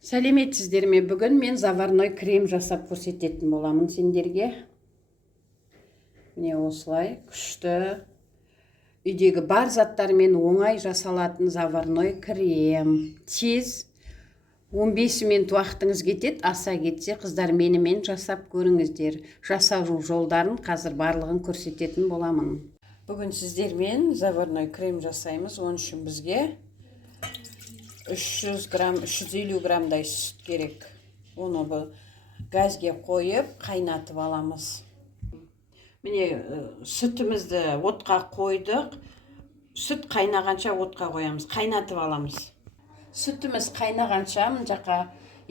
Сәлеметсіздер ме? Бүгін мен заварной крем жасап көрсететін боламын сендерге. Міне осылай күшті, үйдегі бар заттармен оңай жасалатын заварной крем. Тез 15 минут уақытыңыз кетеді, аса кетсе қыздар менімен жасап көріңіздер. Жасау жолдарын қазір барлығын көрсететін боламын. Бүгін сіздермен заварной крем жасаймыз. Оның үшін бізге 300 грамм, 350 граммдай сүт керек. Оны газге қойып, қайнатып аламыз. Міне сүтімізді отқа қойдық. Сүт қайнағанша отқа қоямыз, қайнатып аламыз. Сүтіміз қайнағанша мына жаққа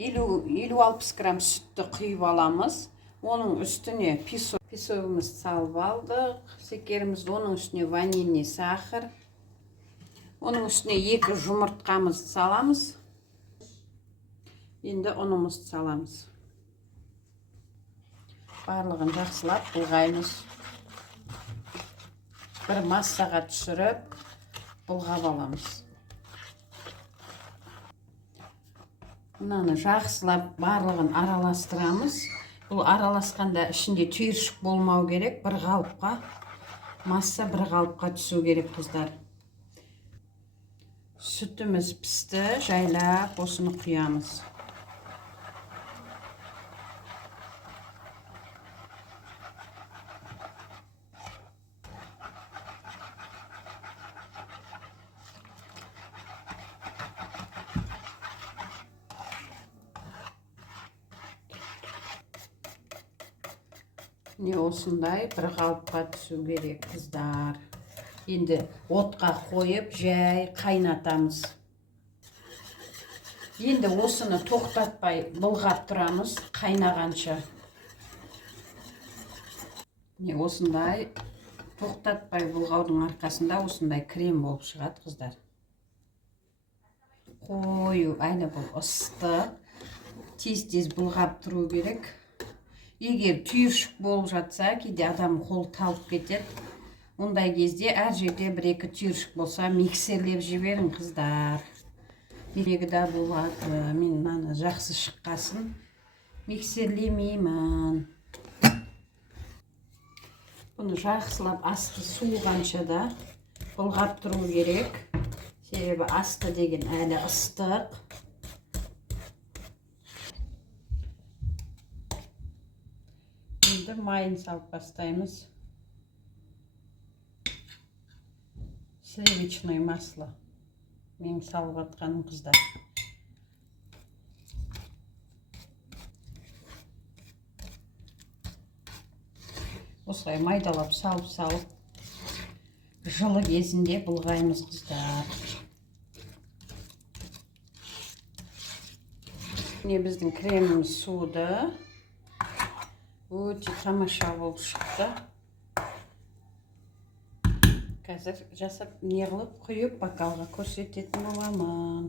50-60 грамм сүтті құйып аламыз. Оның үстіне песогымызды салып алдық. Шекерімізді, оның үстіне ванильный сахар. Оның үстіне 2 жұмыртқамызды саламыз. Енді ұнымызды саламыз. Барлығын жақсылап бұлғаймыз. Бір массаға түсіріп, бұлғап аламыз. Мынаны жақсылап барлығын араластырамыз. Бұл араласқанда ішінде түйіршік болмау керек. Бір қалыпқа, масса бір қалыпқа түсу керек, қыздар. Сүтіміз пісті, жайлап осыны құямыз. Не осындай бір қалыпқа түсу керек, қыздар. Енді отқа қойып, жай қайнатамыз. Енді осыны тоқтатпай бұлғап тұрамыз, қайнағанша. Не осындай тоқтатпай бұлғаудың арқасында осындай крем болып шығады, қыздар. Қою, әлі бұл ыстық. Тез-тез бұлғап тұру керек. Егер түйіршік болып жатса, кейде адам қол талып кетеді. Ондай кезде әр жерде 1-2 түйіршік болса, миксерлеп жіберің, қыздар. Мерегі да болады. Мен мынаны жақсы шыққасын миксерлемеймін. Бұны жақсылап асты суығанша да бұлғап тұру керек. Себебі асты деген әлі ыстық. Енді майын салып бастаймыз. Сливочное масло. Мен салып атқаным, қыздар. Осылай майдалап салып, жылы кезінде бұлғаймыз, қыздар. Міне біздің креміміз суды. Өте тамаша болып шықты. Қазір жасап неғылып құйып бокалға көрсететін боламын.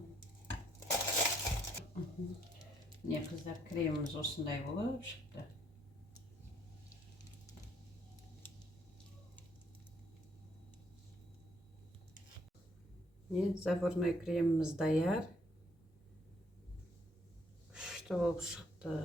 Не, қыздар, креміміз осындай болып шықты. Не, заварной креміміз даяр. Күшті болып шықты.